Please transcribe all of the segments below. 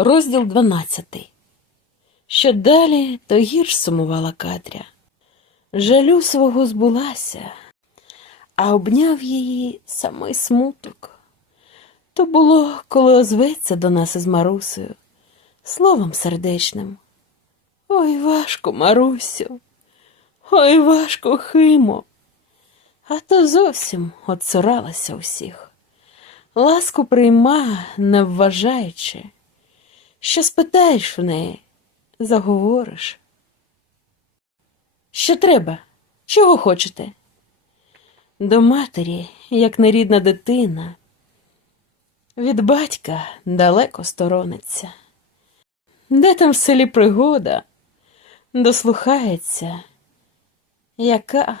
Розділ 12. Що далі, то гірш сумувала Катря. Жалю свого збулася, а обняв її самий смуток. То було, коли озветься до нас із Марусею, словом сердечним. Ой, важко, Марусю, ой, важко, Химо. А то зовсім отцуралася усіх. Ласку прийма, не вважаючи, що спитаєш в неї, заговориш. Що треба? Чого хочете? До матері, як нерідна дитина, від батька далеко сторониться. Де там в селі пригода, дослухається, яка,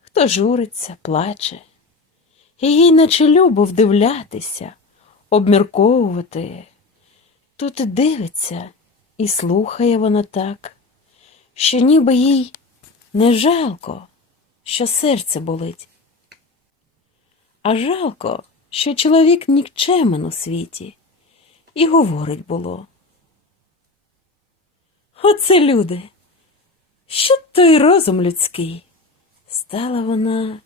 хто журиться, плаче, їй наче любо вдивлятися, обмірковувати. Тут дивиться, і слухає вона так, що ніби їй не жалко, що серце болить, а жалко, що чоловік нікчемен у світі, і говорить було. Оце люди, що той розум людський? Стала вона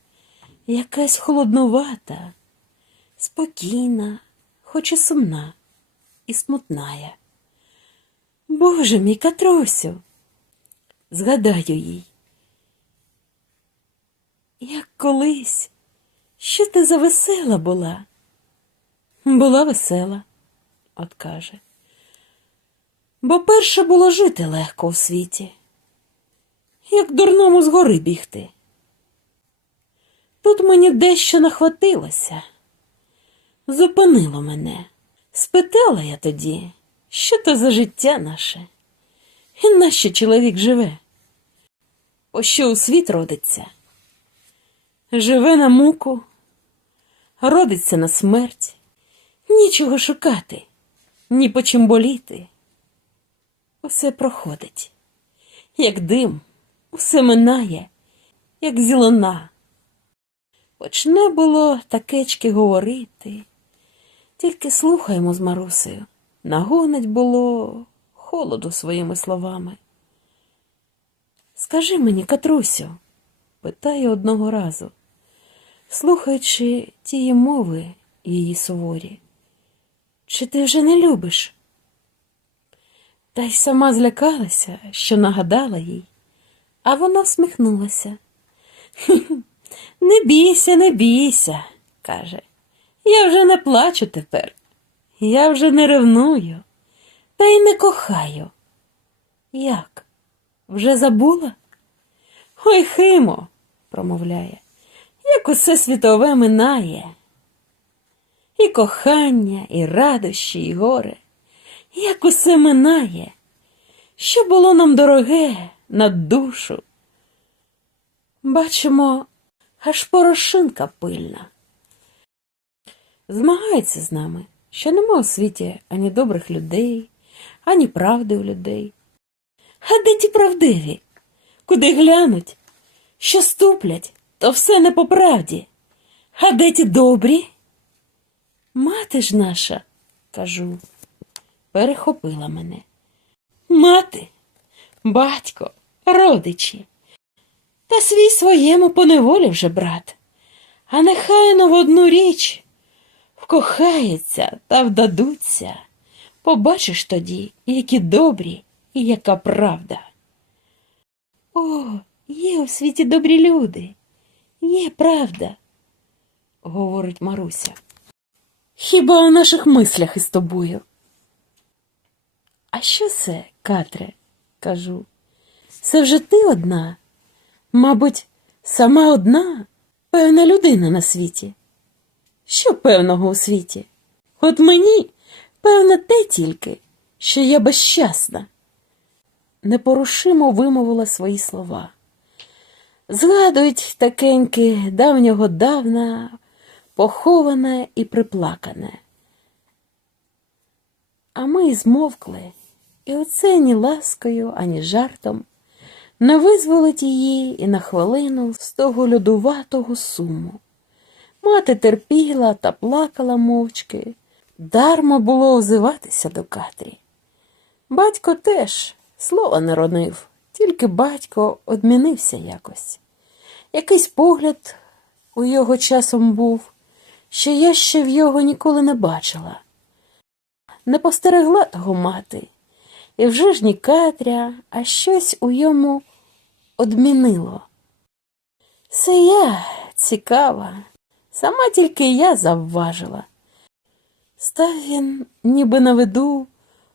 якась холоднувата, спокійна, хоч і сумна, і смутная. Боже мій Катрусю, згадаю їй. Як колись, що ти за весела була? Була весела, от каже. Бо перше було жити легко у світі, як дурному з гори бігти. Тут мені дещо нахватилося, зупинило мене. Спитала я тоді, що то за життя наше, і нащо чоловік живе? Пощо у світ родиться? Живе на муку, родиться на смерть, нічого шукати, ні по чим боліти. Усе проходить, як дим, усе минає, як зілона. Почне було такечки говорити, тільки слухаємо з Марусею. Нагонить було холоду своїми словами. Скажи мені, Катрусю, питає одного разу, слухаючи тієї мови її суворі, чи ти вже не любиш? Та й сама злякалася, що нагадала їй, а вона всміхнулася. «Хі-хі, Не бійся, не бійся, каже. Я вже не плачу тепер. Я вже не ревную, та й не кохаю. Як? Вже забула? Ой, Химо, промовляє, як усе світове минає. І кохання, і радощі, і горе, як усе минає, що було нам дороге на душу. Бачимо, аж порошинка пильна. Змагається з нами, що нема у світі ані добрих людей, ані правди у людей. А де ті правдиві? Куди глянуть, що ступлять, то все не по правді. А де ті добрі? Мати ж наша, кажу, перехопила мене. Мати, батько, родичі. Та свій своєму поневолі вже брат. А нехай но в одну річ вкохаються та вдадуться. Побачиш тоді, які добрі і яка правда. О, є у світі добрі люди, є правда, говорить Маруся. Хіба у наших мислях із тобою? А що це, Катре? кажу. Це вже ти одна? Мабуть, сама одна певна людина на світі. Що певного у світі? От мені певне те тільки, що я безщасна. Непорушимо вимовила свої слова. Згадують такеньки давнього давна, поховане і приплакане. А ми змовкли, і оце ні ласкою, ані жартом не визволить її і на хвилину з того льодуватого суму. Мати терпіла та плакала мовчки, Дармо було озиватися до Катрі. Батько теж слова не ронив, тільки батько одмінився якось. Якийсь погляд у його часом був, що я ще в його ніколи не бачила. Не постерегла того мати, і вже ж ні Катря, а щось у йому одмінило. Це я цікава, сама тільки я завважила. Став він, ніби на виду,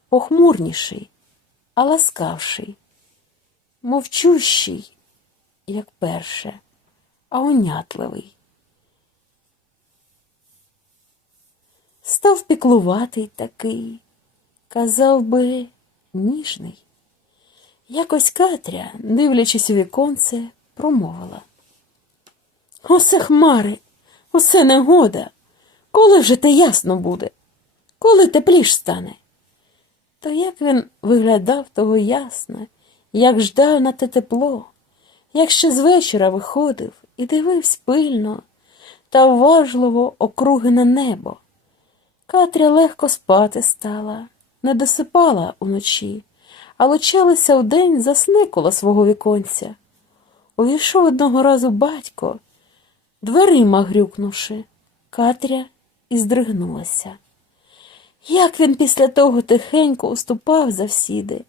похмурніший, а ласкавший, мовчущий, як перше, а унятливий. Став піклуватий такий, казав би, ніжний. Якось Катря, дивлячись у віконце, промовила. Усе хмари, усе негода. Коли вже те ясно буде? Коли тепліш стане? То як він виглядав того ясно, як ждав на те тепло, як ще з вечора виходив і дивився пильно та уважливо округи на небо. Катря легко спати стала, не досипала уночі, а лучалася вдень засне коло свого віконця. Увійшов одного разу батько, дверима грюкнувши, Катря і здригнулася. Як він після того тихенько уступав завсіди,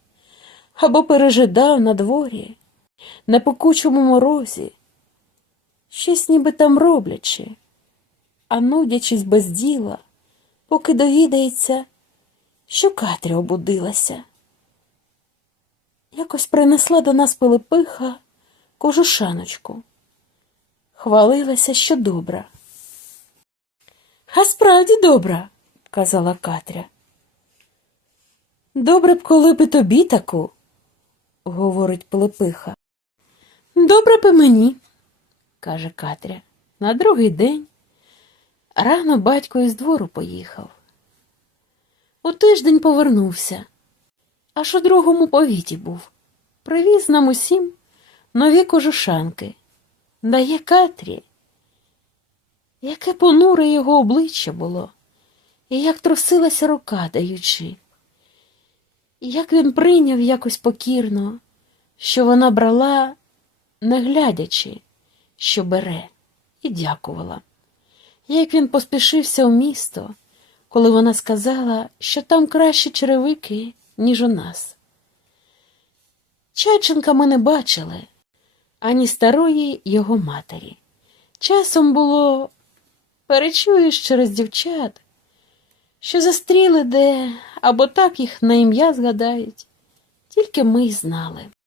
або пережидав на дворі, на пекучому морозі, щось ніби там роблячи, а нудячись без діла, поки довідається, що Катря обудилася. Якось принесла до нас Пилипиха кожушаночку. Хвалилася, що добра. А справді добра, казала Катря. Добре б, коли б і тобі таку, говорить Пилипиха. Добре б і мені, каже Катря. На другий день рано батько із двору поїхав. У тиждень повернувся, аж у другому повіті був. Привіз нам усім нові кожушанки. Дає Катрі. Яке понуре його обличчя було, і як трусилася рука, даючи. І як він прийняв якось покірно, що вона брала, не глядячи, що бере, і дякувала. Як він поспішився у місто, коли вона сказала, що там краще черевики, ніж у нас. Чайченка ми не бачили, ані старої його матері. Часом було перечуєш через дівчат, що застріли де або так їх на ім'я згадають, тільки ми й знали.